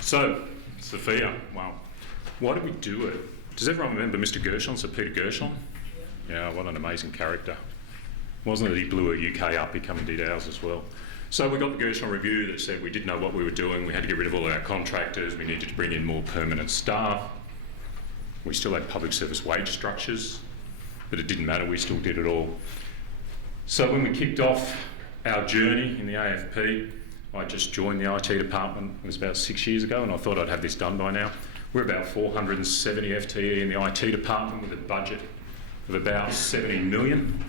So, SFIA, wow. Why did we do it? Does everyone remember Mr. Gershon, Sir Peter Gershon? Yeah, what an amazing character. Wasn't it he blew a UK up, he come and did ours as well. So we got the Gershon review that said we didn't know what we were doing, we had to get rid of all our contractors, we needed to bring in more permanent staff. We still had public service wage structures, but it didn't matter, we still did it all. So when we kicked off our journey in the AFP, I just joined the IT department, it was about 6 years ago, and I thought I'd have this done by now. We're about 470 FTE in the IT department with a budget of about 70 million.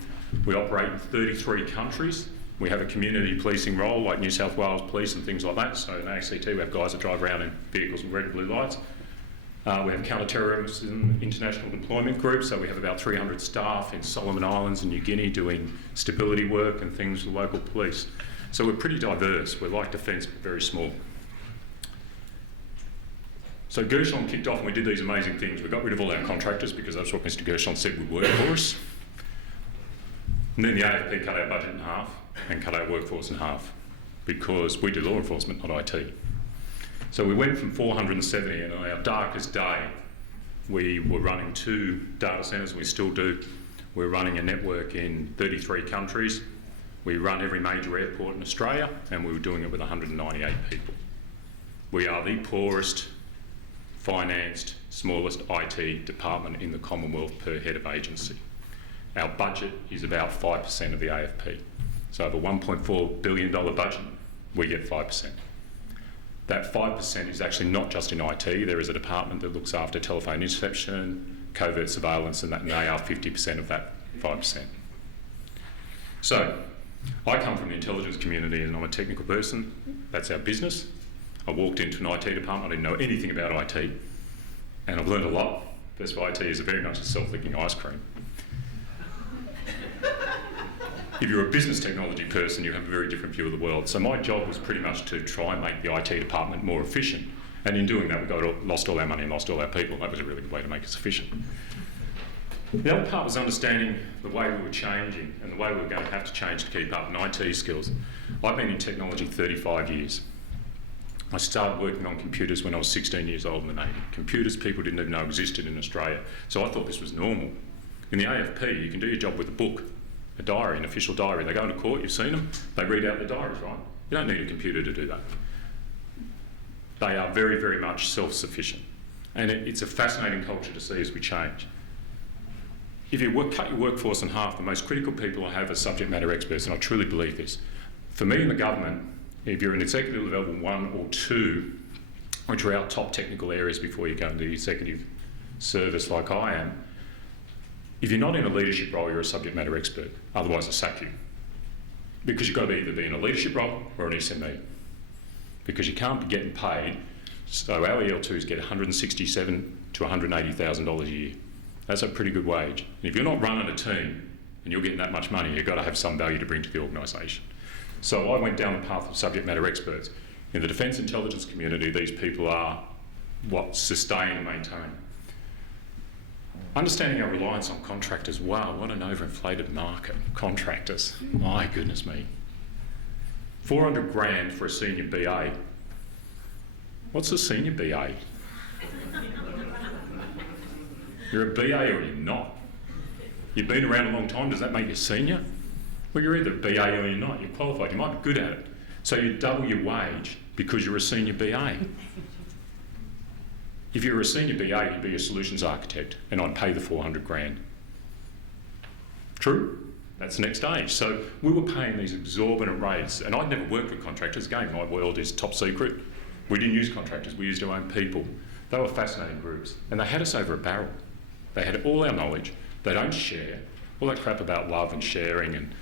We operate in 33 countries. We have a community policing role like New South Wales Police and things like that. So in ACT we have guys that drive around in vehicles with red and blue lights. We have counter-terrorism international deployment groups, so we have about 300 staff in Solomon Islands and New Guinea doing stability work and things with local police. So we're pretty diverse. We're like defence, but very small. So Gershon kicked off and we did these amazing things. We got rid of all our contractors because that's what Mr. Gershon said would work for us. And then the AFP cut our budget in half and cut our workforce in half because we do law enforcement, not IT. So we went from 470 and on our darkest day, we were running 2 data centres, we still do. We're running a network in 33 countries. We run every major airport in Australia and we were doing it with 198 people. We are the poorest financed, smallest IT department in the Commonwealth per head of agency. Our budget is about 5% of the AFP. So of a $1.4 billion budget, we get 5%. That 5% is actually not just in IT. There is a department that looks after telephone interception, covert surveillance, and they are 50% of that 5%. So, I come from the intelligence community and I'm a technical person. That's our business. I walked into an IT department, I didn't know anything about IT, and I've learned a lot. Best of IT is very much a self-licking ice cream. If you're a business technology person, you have a very different view of the world. So my job was pretty much to try and make the IT department more efficient. And in doing that, lost all our money and lost all our people. That was a really good way to make us efficient. The other part was understanding the way we were changing and the way we were going to have to change to keep up in IT skills. I've been in technology 35 years. I started working on computers when I was 16 years old in the Navy. Computers people didn't even know existed in Australia, so I thought this was normal. In the AFP, you can do your job with a book, a diary, an official diary. They go into court, you've seen them, they read out the diaries, right? You don't need a computer to do that. They are very, very much self-sufficient. And it's a fascinating culture to see as we change. If you cut your workforce in half, the most critical people I have are subject matter experts, and I truly believe this. For me in the government, if you're in executive level 1 or 2, which are our top technical areas before you go into the executive service like I am, if you're not in a leadership role, you're a subject matter expert. Otherwise, I sack you. Because you've got to either be in a leadership role or an SME. Because you can't be getting paid. So our EL2s get $167,000 to $180,000 a year. That's a pretty good wage. And if you're not running a team and you're getting that much money, you've got to have some value to bring to the organisation. So I went down the path of subject matter experts. In the defence intelligence community, these people are what sustain and maintain. Understanding our reliance on contractors, wow, what an overinflated market. Contractors, my goodness me. 400 grand for a senior BA. What's a senior BA? You're a BA or you're not. You've been around a long time, does that make you senior? Well, you're either a BA or you're not. You're qualified, you might be good at it. So you double your wage because you're a senior BA. If you're a senior BA, you'd be a solutions architect and I'd pay the 400 grand. True? That's the next stage. So we were paying these exorbitant rates, and I'd never worked with contractors. Again, my world is top secret. We didn't use contractors, we used our own people. They were fascinating groups, and they had us over a barrel. They had all our knowledge. They don't share. All that crap about love and sharing and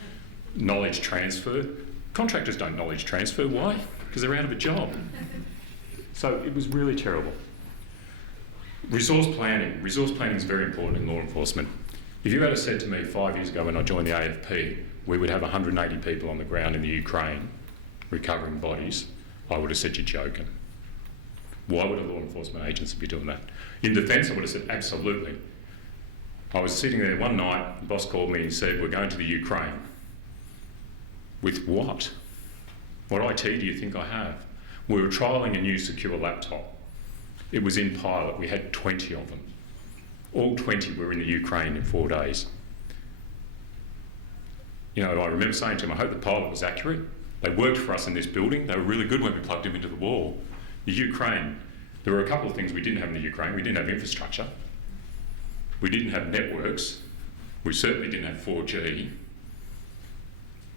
knowledge transfer. Contractors don't knowledge transfer. Why? Because they're out of a job. So it was really terrible. Resource planning. Resource planning is very important in law enforcement. If you had said to me 5 years ago when I joined the AFP, we would have 180 people on the ground in the Ukraine recovering bodies, I would have said you're joking. Why would a law enforcement agency be doing that? In defence, I would have said absolutely. I was sitting there one night, the boss called me and said, we're going to the Ukraine. With what? What IT do you think I have? We were trialling a new secure laptop. It was in pilot. We had 20 of them. All 20 were in the Ukraine in 4 days. You know, I remember saying to them, I hope the pilot was accurate. They worked for us in this building. They were really good when we plugged them into the wall. The Ukraine, there were a couple of things we didn't have in the Ukraine. We didn't have infrastructure. We didn't have networks. We certainly didn't have 4G.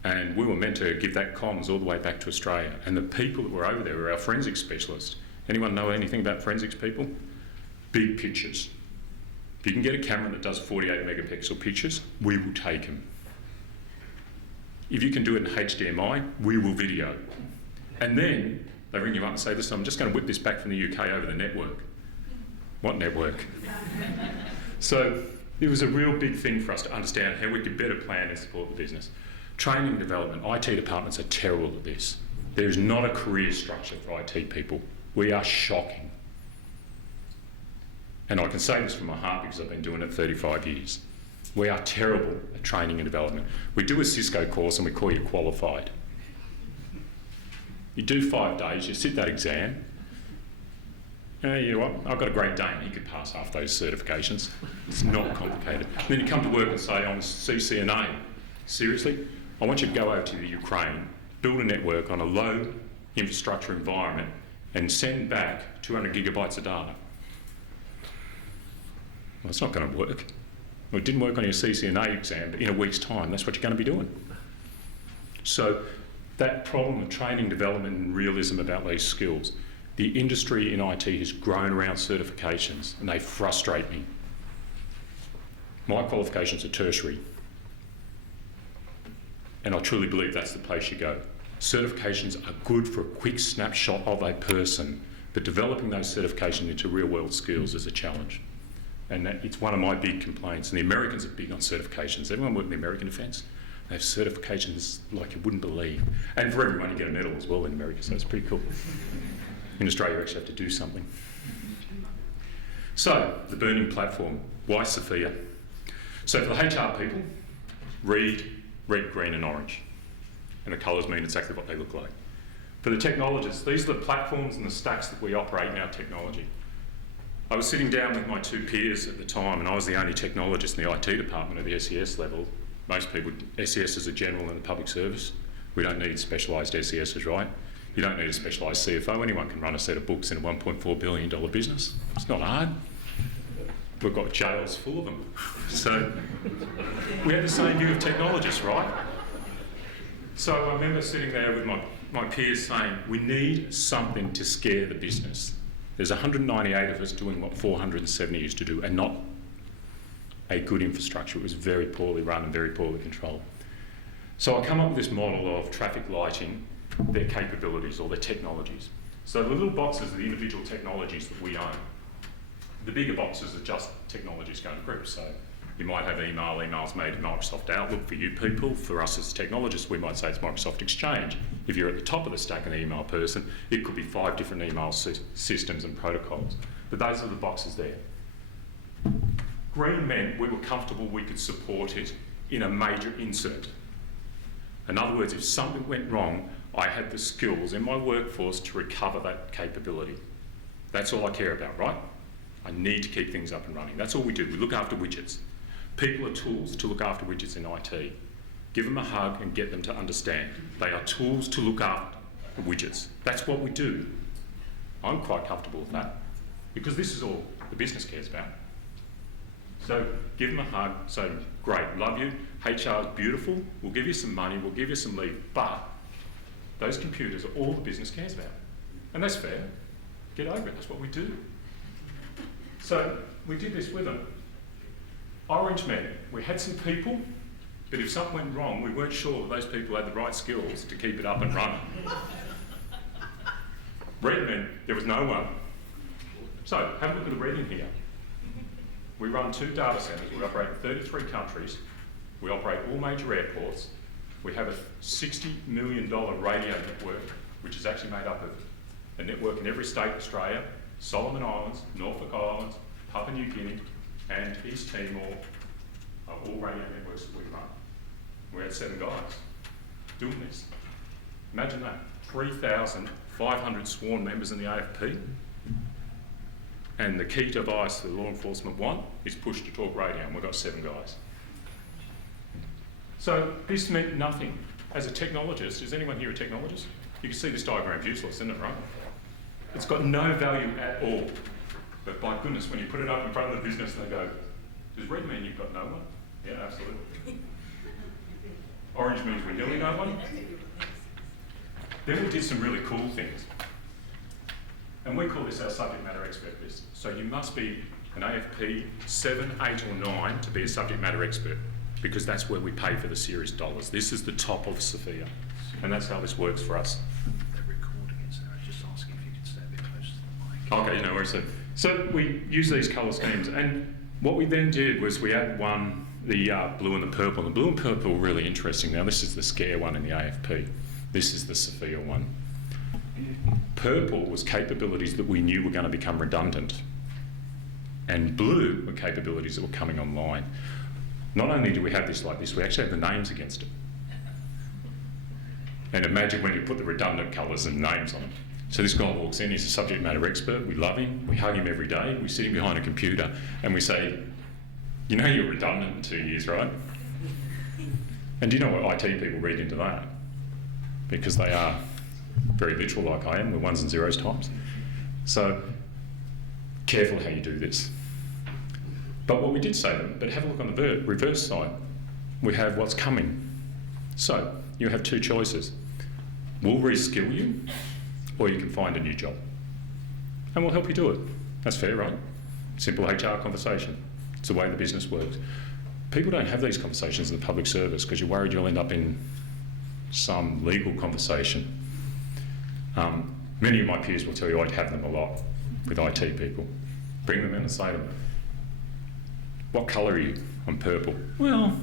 And we were meant to give that comms all the way back to Australia. And the people that were over there were our forensics specialists. Anyone know anything about forensics people? Big pictures. If you can get a camera that does 48 megapixel pictures, we will take them. If you can do it in HDMI, we will video. And then they ring you up and say, listen, I'm just going to whip this back from the UK over the network. What network? So it was a real big thing for us to understand how we could better plan and support the business. Training and development, IT departments are terrible at this. There is not a career structure for IT people. We are shocking. And I can say this from my heart because I've been doing it 35 years. We are terrible at training and development. We do a Cisco course and we call you qualified. You do 5 days, you sit that exam. You know what, I've got a Great Dane, he could pass half those certifications. It's not complicated. And then you come to work and say, I'm a CCNA. Seriously? I want you to go over to the Ukraine, build a network on a low infrastructure environment and send back 200 gigabytes of data. Well, it's not going to work. Well, it didn't work on your CCNA exam, but in a week's time, that's what you're going to be doing. So that problem of training, development and realism about these skills, the industry in IT has grown around certifications and they frustrate me. My qualifications are tertiary. And I truly believe that's the place you go. Certifications are good for a quick snapshot of a person, but developing those certifications into real-world skills is a challenge. And it's one of my big complaints. And the Americans are big on certifications. Everyone work in the American defence, they have certifications like you wouldn't believe. And for everyone, you get a medal as well in America, so it's pretty cool. In Australia, you actually have to do something. So, the burning platform. Why SFIA? So for the HR people, read red, green and orange. And the colours mean exactly what they look like. For the technologists, these are the platforms and the stacks that we operate in our technology. I was sitting down with my 2 peers at the time and I was the only technologist in the IT department at the SES level. Most people, SES is a general in the public service. We don't need specialised SESs, right? You don't need a specialised CFO. Anyone can run a set of books in a $1.4 billion business. It's not hard. We've got jails full of them. So we have the same view of technologists, right? So I remember sitting there with my peers saying, we need something to scare the business. There's 198 of us doing what 470 used to do, and not a good infrastructure. It was very poorly run and very poorly controlled. So I come up with this model of traffic lighting, their capabilities or their technologies. So the little boxes are the individual technologies that we own. The bigger boxes are just technologies going to groups. So you might have emails made in Microsoft Outlook for you people. For us as technologists, we might say it's Microsoft Exchange. If you're at the top of the stack, an email person, it could be 5 different email systems and protocols. But those are the boxes there. Green meant we were comfortable we could support it in a major incident. In other words, if something went wrong, I had the skills in my workforce to recover that capability. That's all I care about, right? I need to keep things up and running. That's all we do. We look after widgets. People are tools to look after widgets in IT. Give them a hug and get them to understand. They are tools to look after widgets. That's what we do. I'm quite comfortable with that because this is all the business cares about. So give them a hug, say, great, love you, HR is beautiful, we'll give you some money, we'll give you some leave, but those computers are all the business cares about. And that's fair. Get over it, that's what we do. So we did this with them. Orange meant we had some people, but if something went wrong, we weren't sure that those people had the right skills to keep it up and running. Red meant there was no one. So have a look at the red in here. We run 2 data centres, we operate in 33 countries, we operate all major airports, we have a $60 million radio network, which is actually made up of a network in every state in Australia, Solomon Islands, Norfolk Islands, Papua New Guinea, and East Timor are all radio networks that we run. We had 7 guys doing this. Imagine that, 3,000 500 sworn members in the AFP, and the key device that law enforcement want is push-to-talk radio, and we've got 7 guys. So this meant nothing. As a technologist, is anyone here a technologist? You can see this diagram's useless, isn't it, right? It's got no value at all. But by goodness, when you put it up in front of the business, they go, does red mean you've got no one? Yeah, absolutely. Orange means we're nearly no one. Then we did some really cool things. And we call this our subject matter expert list. So you must be an AFP 7, 8 or 9 to be a subject matter expert, because that's where we pay for the serious dollars. This is the top of SFIA, and that's how this works for us. They're recording it, so I was just asking if you could stay a bit closer to the mic. Okay, no worries. So we use these colour schemes, and what we then did was we add the blue and the purple. The blue and purple are really interesting. Now this is the scare one in the AFP. This is the SFIA one. Purple was capabilities that we knew were going to become redundant, and blue were capabilities that were coming online. Not only do we have this like this, we actually have the names against it. And imagine when you put the redundant colours and names on them. So this guy walks in, he's a subject matter expert, we love him, we hug him every day, we sit him behind a computer and we say, you know you're redundant in 2 years, right? And do you know what IT people read into that? Because they are very literal like I am, we're ones and zeros times. So careful how you do this. But what we did say to them, but have a look on the reverse side. We have what's coming. So you have 2 choices. We'll reskill you, or you can find a new job. And we'll help you do it. That's fair, right? Simple HR conversation. It's the way the business works. People don't have these conversations in the public service because you're worried you'll end up in some legal conversation. Many of my peers will tell you I'd have them a lot with IT people. Bring them in and say to them, what colour are you? I'm purple. Well,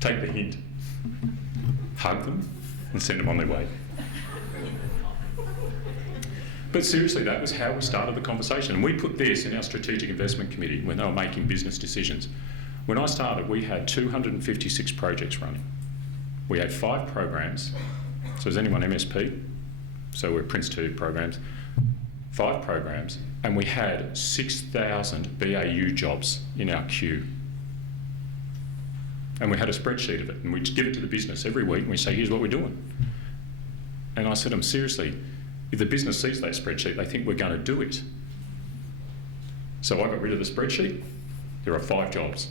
take the hint. Hug them and send them on their way. But seriously, that was how we started the conversation. And we put this in our strategic investment committee when they were making business decisions. When I started, we had 256 projects running. We had 5 programs. So is anyone MSP? So we're Prince 2 programs. 5 programs, and we had 6,000 BAU jobs in our queue. And we had a spreadsheet of it, and we'd give it to the business every week, and we say, here's what we're doing. And I said to them, seriously, if the business sees that spreadsheet, they think we're going to do it. So I got rid of the spreadsheet. There are 5 jobs.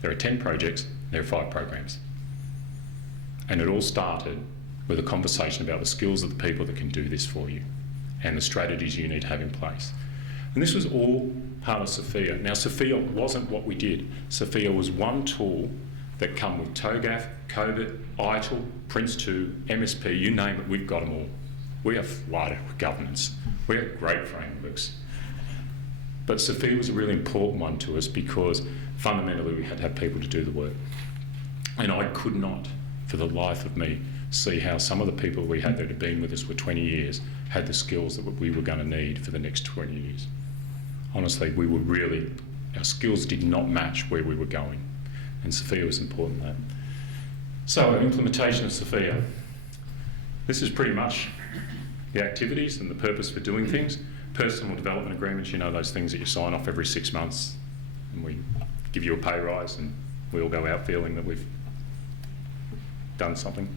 There are 10 projects, there are 5 programs. And it all started with a conversation about the skills of the people that can do this for you and the strategies you need to have in place. And this was all part of SFIA. Now, SFIA wasn't what we did. SFIA was one tool that come with TOGAF, COBIT, ITIL, Prince 2, MSP, you name it, we've got them all. We are flooded with governance. We have great frameworks. But SFIA was a really important one to us because fundamentally we had to have people to do the work. And I could not, for the life of me, see how some of the people we had that had been with us for 20 years had the skills that we were going to need for the next 20 years. Honestly, our skills did not match where we were going, and SFIA was important in that. So, our implementation of SFIA. This is pretty much the activities and the purpose for doing things. Personal development agreements, you know, those things that you sign off every 6 months, and we give you a pay rise, and we all go out feeling that we've done something.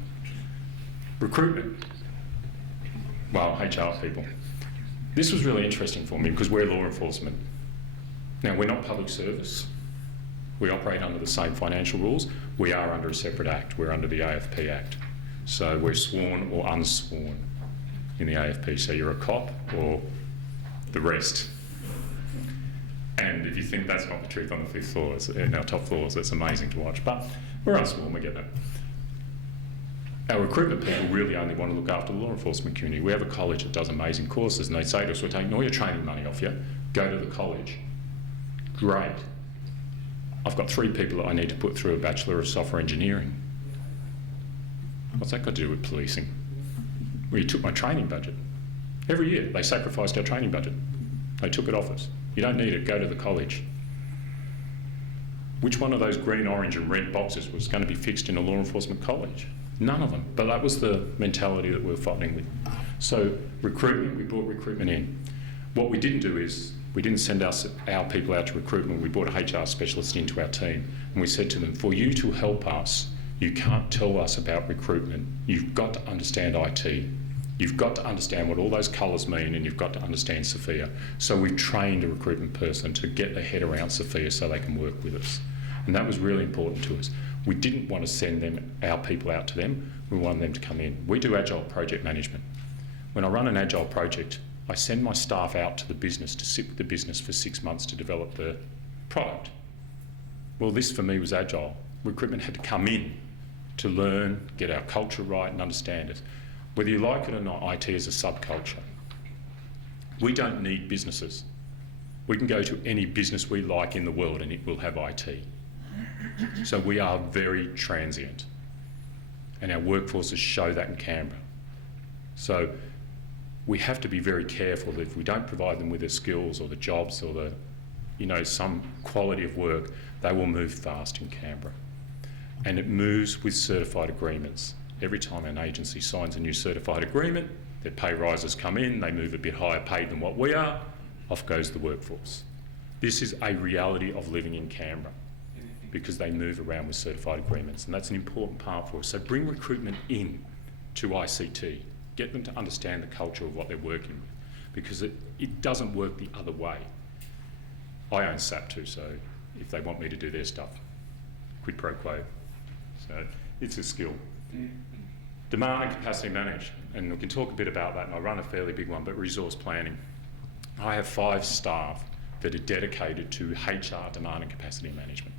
Recruitment. Well, HR people. This was really interesting for me because we're law enforcement. Now, we're not public service. We operate under the same financial rules. We are under a separate act. We're under the AFP Act. So we're sworn or unsworn in the AFP. So you're a cop or the rest. And if you think that's not the truth on the 5th floor, in our top floors, it's amazing to watch. But we're unsworn, we get that. Our recruitment people really only want to look after the law enforcement community. We have a college that does amazing courses, and they say to us, we're taking all your training money off you, go to the college. Great. I've got 3 people that I need to put through a Bachelor of Software Engineering. What's that got to do with policing? Well, you took my training budget. Every year, they sacrificed our training budget. They took it off us. You don't need it, go to the college. Which one of those green, orange and red boxes was going to be fixed in a law enforcement college? None of them. But that was the mentality that we were fighting with. So recruitment, we brought recruitment in. What we didn't do is we didn't send our people out to recruitment. We brought a HR specialist into our team, and we said to them, for you to help us, you can't tell us about recruitment. You've got to understand IT. You've got to understand what all those colours mean, and you've got to understand SFIA. So we trained a recruitment person to get their head around SFIA so they can work with us. And that was really important to us. We didn't want to send our people out to them. We wanted them to come in. We do Agile project management. When I run an Agile project, I send my staff out to the business to sit with the business for 6 months to develop the product. Well, this for me was Agile. Recruitment had to come in to learn, get our culture right and understand it. Whether you like it or not, IT is a subculture. We don't need businesses. We can go to any business we like in the world and it will have IT. So we are very transient. And our workforces show that in Canberra. So we have to be very careful that if we don't provide them with the skills or the jobs or the, some quality of work, they will move fast in Canberra. And it moves with certified agreements. Every time an agency signs a new certified agreement, their pay rises come in, they move a bit higher paid than what we are, off goes the workforce. This is a reality of living in Canberra because they move around with certified agreements, and that's an important part for us. So bring recruitment in to ICT. Get them to understand the culture of what they're working with, because it doesn't work the other way. I own SAP too, so if they want me to do their stuff, quid pro quo. So it's a skill. Demand and capacity management, and we can talk a bit about that, and I run a fairly big one, but resource planning. I have 5 staff that are dedicated to HR demand and capacity management.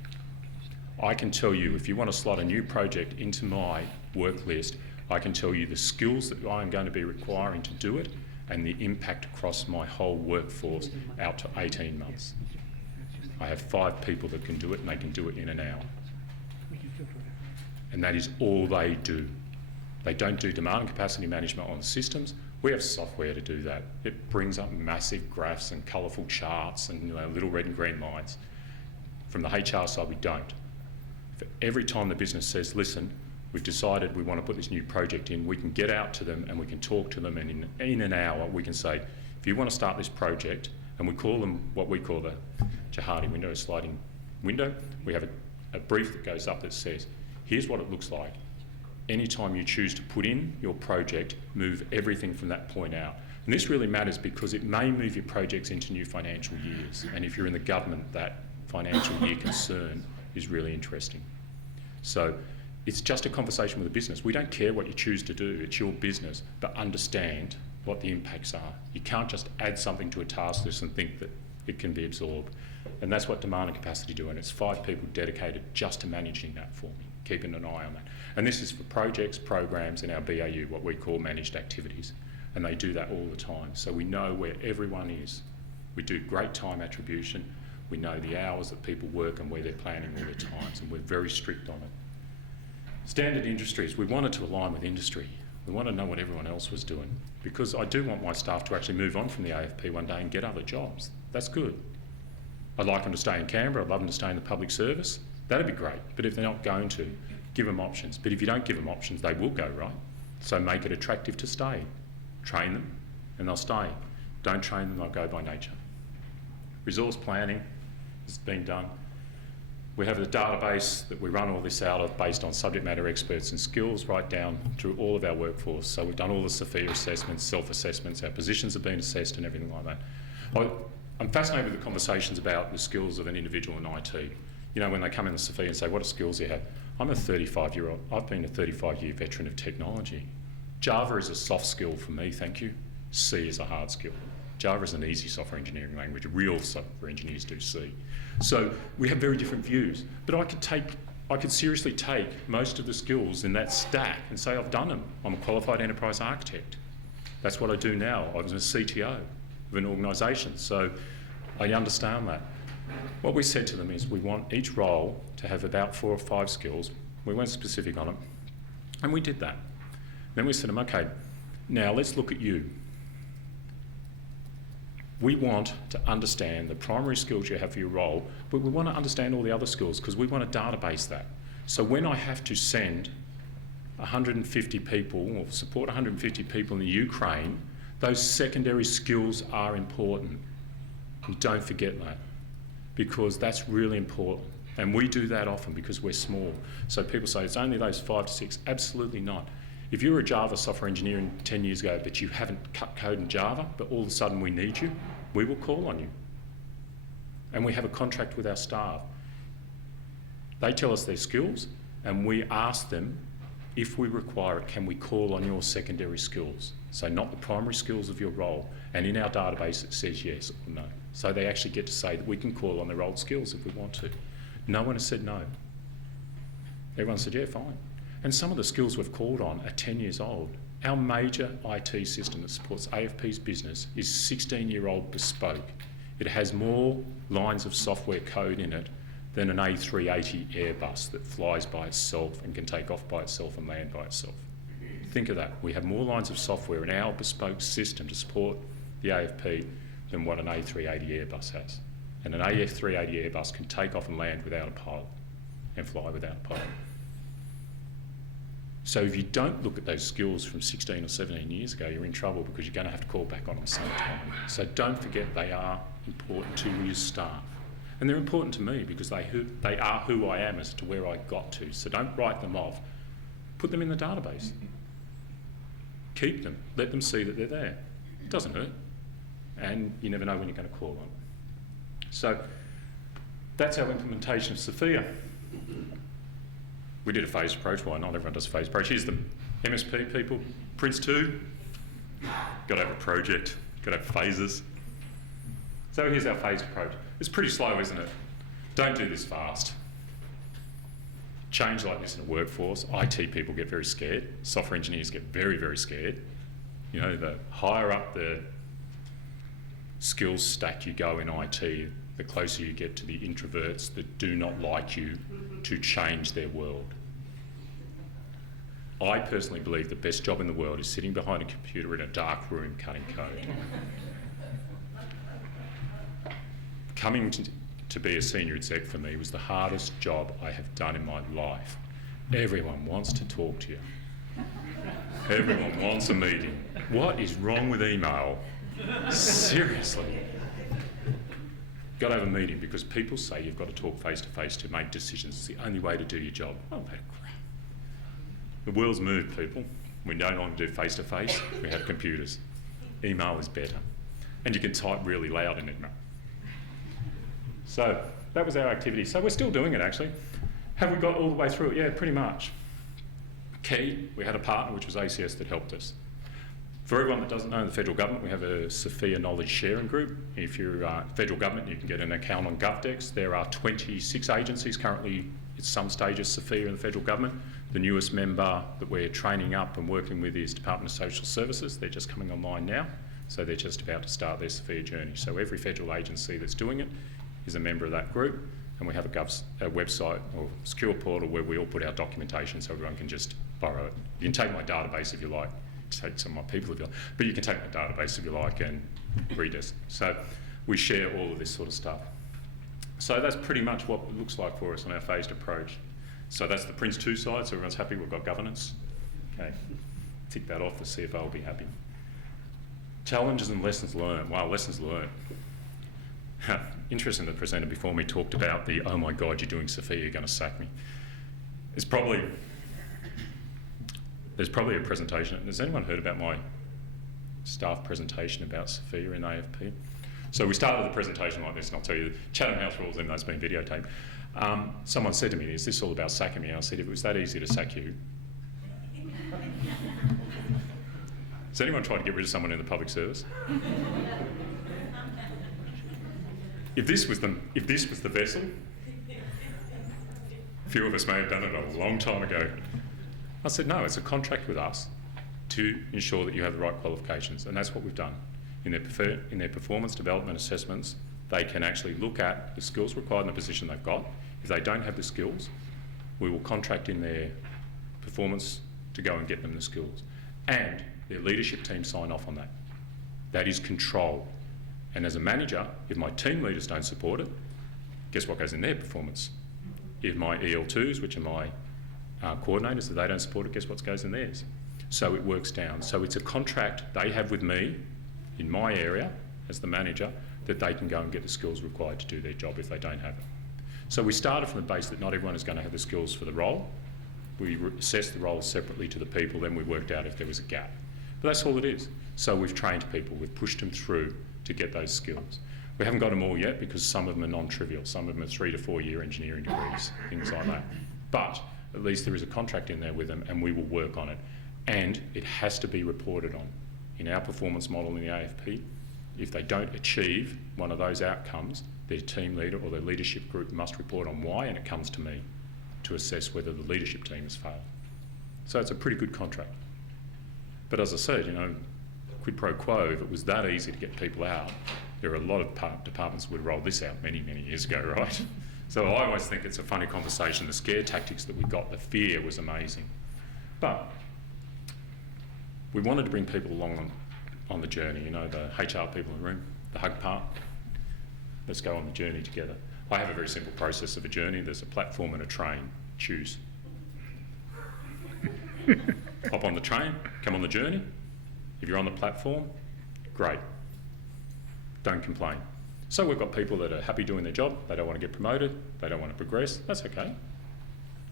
I can tell you, if you want to slot a new project into my work list, I can tell you the skills that I am going to be requiring to do it and the impact across my whole workforce out to 18 months. I have 5 people that can do it, and they can do it in an hour. And that is all they do. They don't do demand and capacity management on systems. We have software to do that. It brings up massive graphs and colourful charts and little red and green lines. From the HR side, we don't. For every time the business says, listen, we've decided we want to put this new project in, we can get out to them and we can talk to them, and in an hour we can say, if you want to start this project, and we call them what we call the Jihadi window, a sliding window, we have a brief that goes up that says, here's what it looks like. Anytime you choose to put in your project, move everything from that point out. And this really matters because it may move your projects into new financial years. And if you're in the government, that financial year concern is really interesting. So it's just a conversation with the business. We don't care what you choose to do, it's your business, but understand what the impacts are. You can't just add something to a task list and think that it can be absorbed. And that's what demand and capacity do, and it's 5 people dedicated just to managing that for me, keeping an eye on that. And this is for projects, programs, and our BAU, what we call managed activities. And they do that all the time. So we know where everyone is. We do great time attribution. We know the hours that people work and where they're planning all their times, and we're very strict on it. Standard industries, we wanted to align with industry. We want to know what everyone else was doing, because I do want my staff to actually move on from the AFP one day and get other jobs. That's good. I'd like them to stay in Canberra. I'd love them to stay in the public service. That'd be great. But if they're not going to, give them options. But if you don't give them options, they will go, right? So make it attractive to stay. Train them and they'll stay. Don't train them, they'll go by nature. Resource planning has been done. We have a database that we run all this out of based on subject matter experts and skills right down through all of our workforce. So we've done all the SFIA assessments, self-assessments, our positions have been assessed and everything like that. I'm fascinated with the conversations about the skills of an individual in IT. When they come in the SFIA and say, what are skills you have? I'm a 35-year-old, I've been a 35-year veteran of technology. Java is a soft skill for me, thank you. C is a hard skill. Java is an easy software engineering language. Real software engineers do C. So we have very different views. But I could seriously take most of the skills in that stack and say I've done them. I'm a qualified enterprise architect. That's what I do now. I was a CTO of an organisation, so I understand that. What we said to them is we want each role to have about 4 or 5 skills. We weren't specific on it, and we did that. Then we said to them, okay, now let's look at you. We want to understand the primary skills you have for your role, but we want to understand all the other skills because we want to database that. So when I have to send 150 people or support 150 people in the Ukraine, those secondary skills are important. And don't forget that, because that's really important. And we do that often because we're small. So people say it's only those 5 to 6. Absolutely not. If you were a Java software engineer 10 years ago, but you haven't cut code in Java, but all of a sudden we need you, we will call on you. And we have a contract with our staff. They tell us their skills, and we ask them, if we require it, can we call on your secondary skills? So not the primary skills of your role. And in our database it says yes or no. So they actually get to say that we can call on their old skills if we want to. No one has said no. Everyone said, yeah, fine. And some of the skills we've called on are 10 years old. Our major IT system that supports AFP's business is 16-year-old bespoke. It has more lines of software code in it than an A380 Airbus that flies by itself and can take off by itself and land by itself. Think of that. We have more lines of software in our bespoke system to support the AFP than what an A380 Airbus has. And an A380 Airbus can take off and land without a pilot and fly without a pilot. So if you don't look at those skills from 16 or 17 years ago, you're in trouble because you're going to have to call back on them sometime. So don't forget they are important to your staff. And they're important to me because they are who I am as to where I got to. So don't write them off. Put them in the database. Keep them. Let them see that they're there. It doesn't hurt. And you never know when you're going to call on them. So that's our implementation of SFIA. We did a phased approach. Why not? Everyone does a phased approach. Here's the MSP people. Prince 2. Got to have a project. Got to have phases. So here's our phased approach. It's pretty slow, isn't it? Don't do this fast. Change like this in a workforce, IT people get very scared. Software engineers get very, very scared. You know, the higher up the skills stack you go in IT, the closer you get to the introverts that do not like you to change their world. I personally believe the best job in the world is sitting behind a computer in a dark room cutting code. Coming to be a senior exec for me was the hardest job I have done in my life. Everyone wants to talk to you. Everyone wants a meeting. What is wrong with email? Seriously. Got to have a meeting because people say you've got to talk face to face to make decisions. It's the only way to do your job. Oh, that crap. The world's moved, people. We no longer do face to face. We have computers. Email is better. And you can type really loud in email. So that was our activity. So we're still doing it, actually. Have we got all the way through it? Yeah, pretty much. Key, we had a partner, which was ACS, that helped us. For everyone that doesn't know, in the federal government, we have a SFIA knowledge sharing group. If you're federal government, you can get an account on GovDex. There are 26 agencies currently at some stage of SFIA in the federal government. The newest member that we're training up and working with is Department of Social Services. They're just coming online now, so they're just about to start their SFIA journey. So every federal agency that's doing it is a member of that group, and we have a website or secure portal where we all put our documentation so everyone can just borrow it. You can take my database if you like, take some of my people if you like, but you can take my database if you like and read it. So we share all of this sort of stuff. So that's pretty much what it looks like for us on our phased approach. So that's the Prince 2 side, so everyone's happy, we've got governance. Okay, tick that off, the CFO will be happy. Challenges and lessons learned. Wow, lessons learned. Interesting, the presenter before me talked about the, oh my God, you're doing SFIA, you're going to sack me. There's probably a presentation. Has anyone heard about my staff presentation about SFIA in AFP? So we started the presentation like this, and I'll tell you, Chatham House rules, even though it's been videotaped. Someone said to me, is this all about sacking me? And I said, if it was that easy to sack you. Has anyone tried to get rid of someone in the public service? If this was the vessel, a few of us may have done it a long time ago. I said, no, it's a contract with us to ensure that you have the right qualifications, and that's what we've done. In their performance development assessments, they can actually look at the skills required in the position they've got. If they don't have the skills, we will contract in their performance to go and get them the skills. And their leadership team sign off on that. That is control. And as a manager, if my team leaders don't support it, guess what goes in their performance? If my EL2s, which are my coordinators. If they don't support it, guess what goes in theirs? So it works down. So it's a contract they have with me in my area as the manager that they can go and get the skills required to do their job if they don't have it. So we started from the base that not everyone is going to have the skills for the role. We assessed the roles separately to the people, then we worked out if there was a gap. But that's all it is. So we've trained people, we've pushed them through to get those skills. We haven't got them all yet because some of them are non-trivial. Some of them are 3 to 4 year engineering degrees, things like that. But at least there is a contract in there with them and we will work on it. And it has to be reported on. In our performance model in the AFP, if they don't achieve one of those outcomes, their team leader or their leadership group must report on why, and it comes to me to assess whether the leadership team has failed. So it's a pretty good contract. But as I said, you know, quid pro quo, if it was that easy to get people out, there are a lot of departments that would roll this out many, many years ago, right? So I always think it's a funny conversation. The scare tactics that we got, the fear was amazing. But we wanted to bring people along on the journey, you know, the HR people in the room, the hug part. Let's go on the journey together. I have a very simple process of a journey. There's a platform and a train. Choose. Hop on the train, come on the journey. If you're on the platform, great. Don't complain. So we've got people that are happy doing their job. They don't want to get promoted. They don't want to progress. That's okay.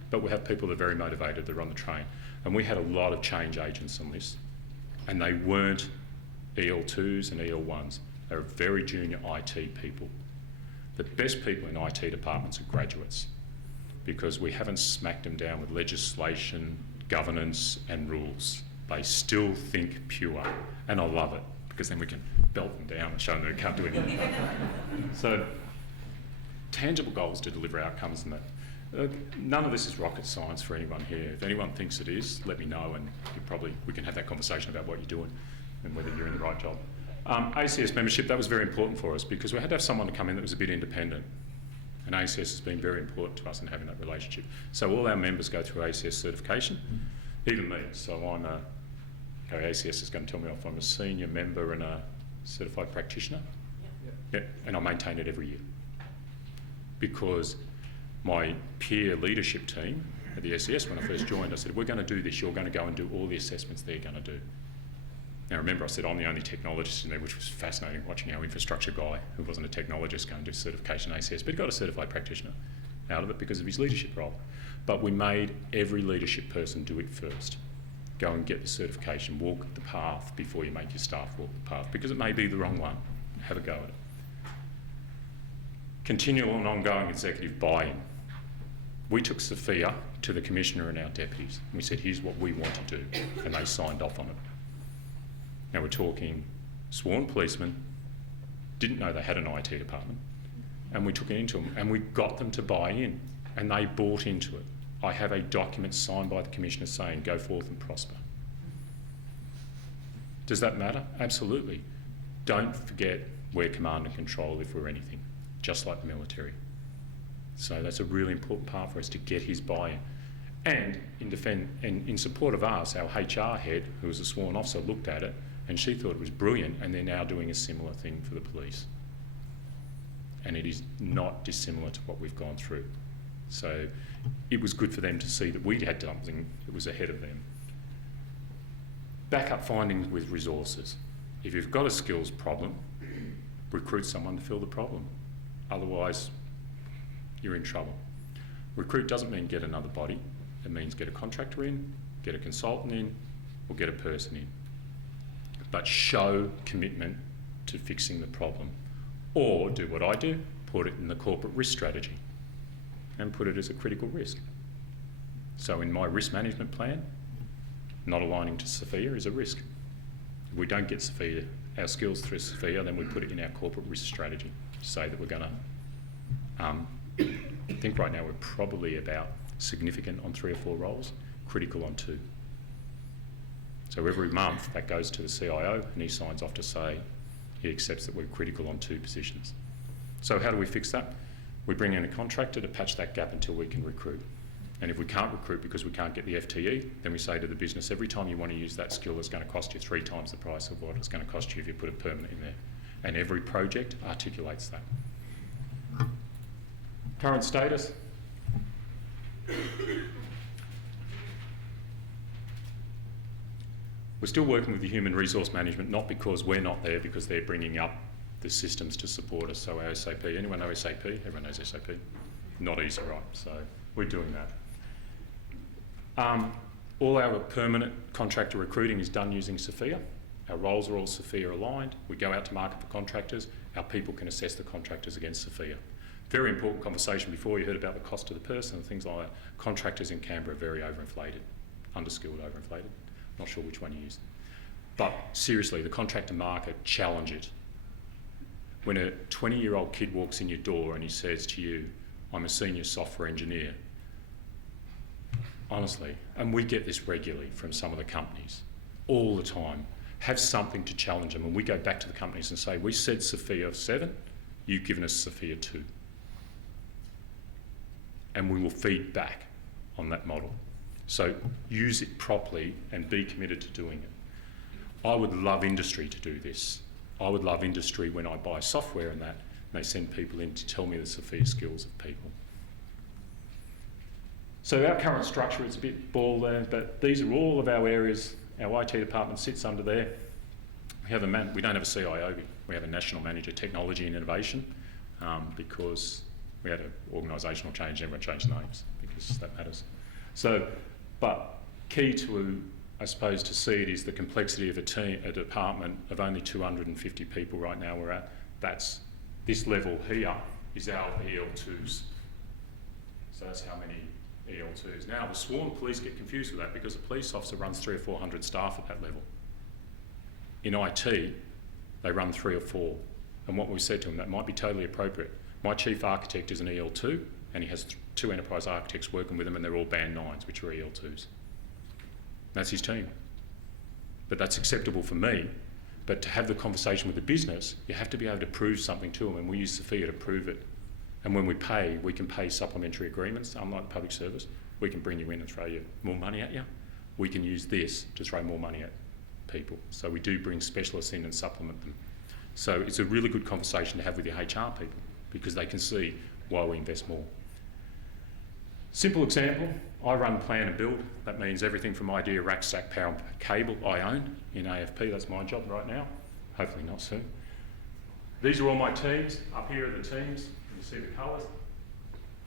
But we have people that are very motivated that are on the train. And we had a lot of change agents on this. And they weren't EL2s and EL1s. They were very junior IT people. The best people in IT departments are graduates because we haven't smacked them down with legislation, governance and rules. They still think pure. And I love it because then we can belt them down and show them that they can't do anything. So tangible goals to deliver outcomes and that. None of this is rocket science for anyone here. If anyone thinks it is, let me know and we can have that conversation about what you're doing and whether you're in the right job. ACS membership, that was very important for us because we had to have someone to come in that was a bit independent. And ACS has been very important to us in having that relationship. So all our members go through ACS certification, even me. So ACS is going to tell me if I'm a senior member and a certified practitioner. Yeah. And I maintain it every year. Because my peer leadership team at the SES, when I first joined, I said, we're going to do this, you're going to go and do all the assessments they're going to do. Now remember I said I'm the only technologist in there, which was fascinating watching our infrastructure guy, who wasn't a technologist, go and do certification ACS, but he got a certified practitioner out of it because of his leadership role. But we made every leadership person do it first. Go and get the certification, walk the path before you make your staff walk the path, because it may be the wrong one. Have a go at it. Continual and ongoing executive buy-in. We took SFIA to the Commissioner and our deputies, and we said, here's what we want to do, and they signed off on it. Now we're talking sworn policemen, didn't know they had an IT department, and we took it into them, and we got them to buy in, and they bought into it. I have a document signed by the Commissioner saying, go forth and prosper. Does that matter? Absolutely. Don't forget we're command and control if we're anything, just like the military. So that's a really important part for us to get his buy-in. And in support of us, our HR head, who was a sworn officer, looked at it and she thought it was brilliant, and they're now doing a similar thing for the police. And it is not dissimilar to what we've gone through. So it was good for them to see that we had something that was ahead of them. Backup findings with resources. If you've got a skills problem, recruit someone to fill the problem. Otherwise, you're in trouble. Recruit doesn't mean get another body. It means get a contractor in, get a consultant in, or get a person in. But show commitment to fixing the problem. Or do what I do, put it in the corporate risk strategy and put it as a critical risk. So in my risk management plan, not aligning to SFIA is a risk. If we don't get SFIA, our skills through SFIA, then we put it in our corporate risk strategy to say that we're going to, I think right now we're probably about significant on 3 or 4 roles, critical on 2. So every month that goes to the CIO and he signs off to say he accepts that we're critical on 2 positions. So how do we fix that? We bring in a contractor to patch that gap until we can recruit. And if we can't recruit because we can't get the FTE, then we say to the business, every time you want to use that skill, it's going to cost you 3 times the price of what it's going to cost you if you put it permanent in there. And every project articulates that. Current status. We're still working with the human resource management, not because we're not there, because they're bringing up the systems to support us. So our SAP, anyone know SAP? Everyone knows SAP. Not easy, right? So we're doing that. All our permanent contractor recruiting is done using SFIA. Our roles are all SFIA aligned. We go out to market for contractors. Our people can assess the contractors against SFIA. Very important conversation before. You heard about the cost to the person and things like that. Contractors in Canberra are very overinflated, underskilled, overinflated. Not sure which one you use. But seriously, the contractor market, challenge it. When a 20-year-old kid walks in your door and he says to you, I'm a senior software engineer, honestly, and we get this regularly from some of the companies, all the time, have something to challenge them. And we go back to the companies and say, we said SFIA 7, you've given us SFIA 2. And we will feed back on that model. So use it properly and be committed to doing it. I would love industry to do this. I would love industry when I buy software and that, and they send people in to tell me the SFIA skills of people. So our current structure, it's a bit bald there, but these are all of our areas. Our IT department sits under there. We don't have a CIO, we have a national manager, technology and innovation, because we had an organisational change, everyone changed names because that matters. So, but key to, I suppose, to see it is the complexity of a department of only 250 people right now we're at. That's, this level here is our EL2s. So that's how many EL2s. Now the sworn police get confused with that because a police officer runs 300 or 400 staff at that level. In IT, they run 3 or 4. And what we said to them, that might be totally appropriate. My chief architect is an EL2 and he has 2 enterprise architects working with him and they're all band 9s, which are EL2s. That's his team. But that's acceptable for me. But to have the conversation with the business, you have to be able to prove something to them, and we use SFIA to prove it. And when we pay, we can pay supplementary agreements, unlike public service. We can bring you in and throw you more money at you. We can use this to throw more money at people. So we do bring specialists in and supplement them. So it's a really good conversation to have with your HR people because they can see why we invest more. Simple example, I run plan and build. That means everything from idea, rack, stack, power, and cable I own in AFP. That's my job right now. Hopefully not soon. These are all my teams. Up here are the teams. You see the colours.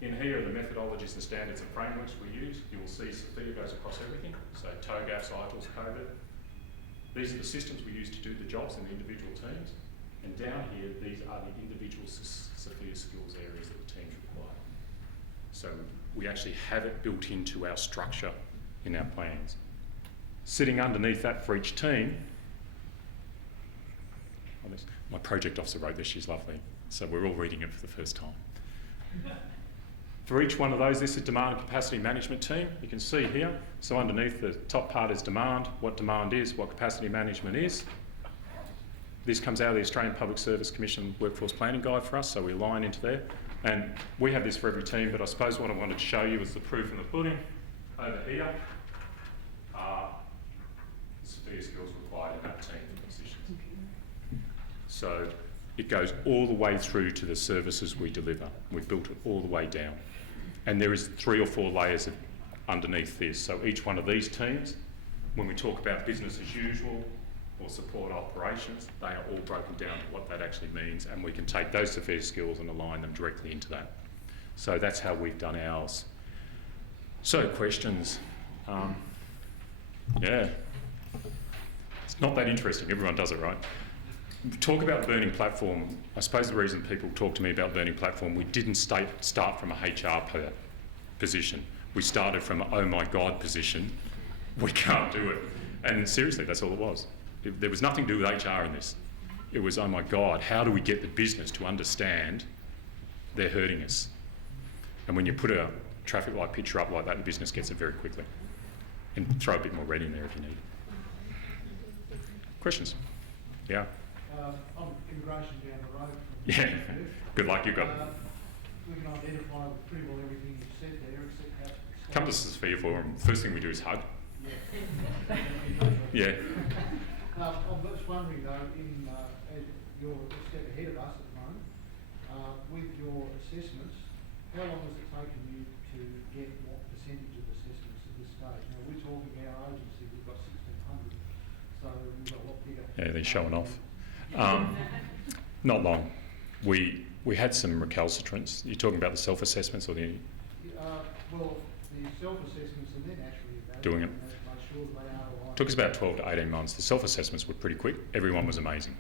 In here are the methodologies and standards and frameworks we use. You will see SFIA goes across everything. So TOGAF, ITILs, COVID. These are the systems we use to do the jobs in the individual teams. And down here, these are the individual SFIA skills areas that the teams require. So we actually have it built into our structure in our plans. Sitting underneath that for each team, my project officer wrote this, she's lovely. So we're all reading it for the first time. For each one of those, this is demand and capacity management team. You can see here, so underneath the top part is demand, what demand is, what capacity management is. This comes out of the Australian Public Service Commission Workforce Planning Guide for us, so we align into there. And we have this for every team, but I suppose what I wanted to show you is the proof in the pudding. Over here are the SFIA skills required in that team positions. So it goes all the way through to the services we deliver. We've built it all the way down. And there is 3 or 4 layers underneath this. So each one of these teams, when we talk about business as usual or support operations, they are all broken down to what that actually means, and we can take those SFIA skills and align them directly into that. So that's how we've done ours. So questions? Yeah. It's not that interesting, everyone does it, right? Talk about burning platform. I suppose the reason people talk to me about burning platform, we didn't start from a HR position. We started from an oh my God position. We can't do it. And seriously, that's all it was. There was nothing to do with HR in this. It was, oh my God, how do we get the business to understand they're hurting us? And when you put a traffic light picture up like that, the business gets it very quickly. And throw a bit more red in there if you need. Questions? Yeah? On immigration down the road. Yeah, good luck, you've got it. We can identify pretty well everything you've said there, except how... Come to SFIA Forum. First thing we do is hug. Yeah. Yeah. I'm just wondering though, as you're a step ahead of us at the moment, with your assessments, how long has it taken you to get what percentage of assessments at this stage? Now we're talking our agency, we've got 1,600 so we've got a lot bigger. Yeah, they're showing off. Not long. We had some recalcitrants. You're talking about the self-assessments or the... Well, the self-assessments and then actually Doing it. and make sure that they are aligned. Took us about 12 to 18 months. The self-assessments were pretty quick. Everyone was amazing.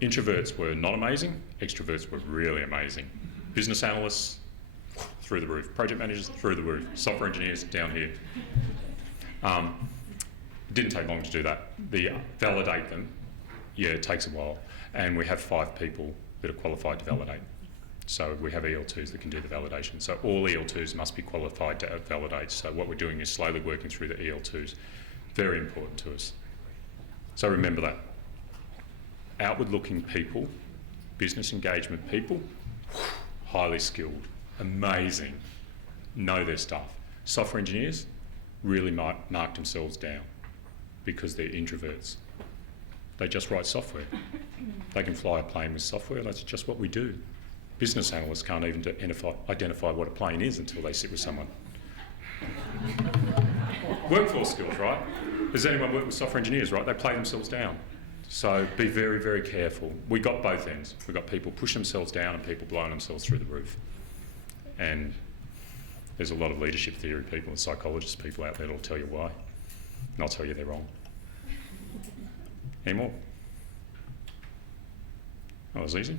Introverts were not amazing. Extroverts were really amazing. Business analysts, through the roof. Project managers, through the roof. Software engineers, down here. Didn't take long to do that. Validate them, yeah, it takes a while. And we have 5 people that are qualified to validate. So we have EL2s that can do the validation. So all EL2s must be qualified to validate. So what we're doing is slowly working through the EL2s. Very important to us. So remember that. Outward-looking people, business engagement people, highly skilled, amazing, know their stuff. Software engineers really mark themselves down because they're introverts. They just write software. They can fly a plane with software. That's just what we do. Business analysts can't even identify what a plane is until they sit with someone. Workforce skills, right? Does anyone work with software engineers, right? They play themselves down. So be very, very careful. We got both ends. We got people push themselves down and people blowing themselves through the roof. And there's a lot of leadership theory people and psychologist people out there that'll tell you why. And I'll tell you they're wrong. Any more? That was easy.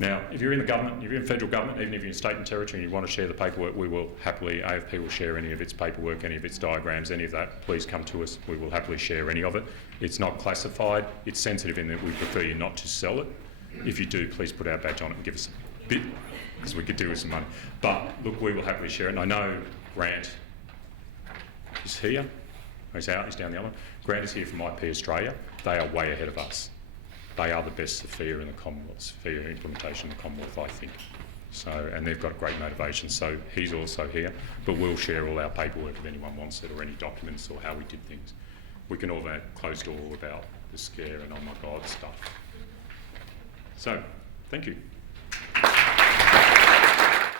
Now, if you're in the government, if you're in federal government, even if you're in state and territory and you want to share the paperwork, we will happily, AFP will share any of its paperwork, any of its diagrams, any of that. Please come to us. We will happily share any of it. It's not classified. It's sensitive in that we prefer you not to sell it. If you do, please put our badge on it and give us a bit, because we could do with some money. But look, we will happily share it. And I know Grant is here. He's out, he's down the other one. Grant is here from IP Australia. They are way ahead of us. They are the best SFIA in the Commonwealth, SFIA implementation in the Commonwealth, I think. So, and they've got great motivation. So he's also here, but we'll share all our paperwork if anyone wants it, or any documents or how we did things. We can all have closed door about the scare and oh my God stuff. So, thank you.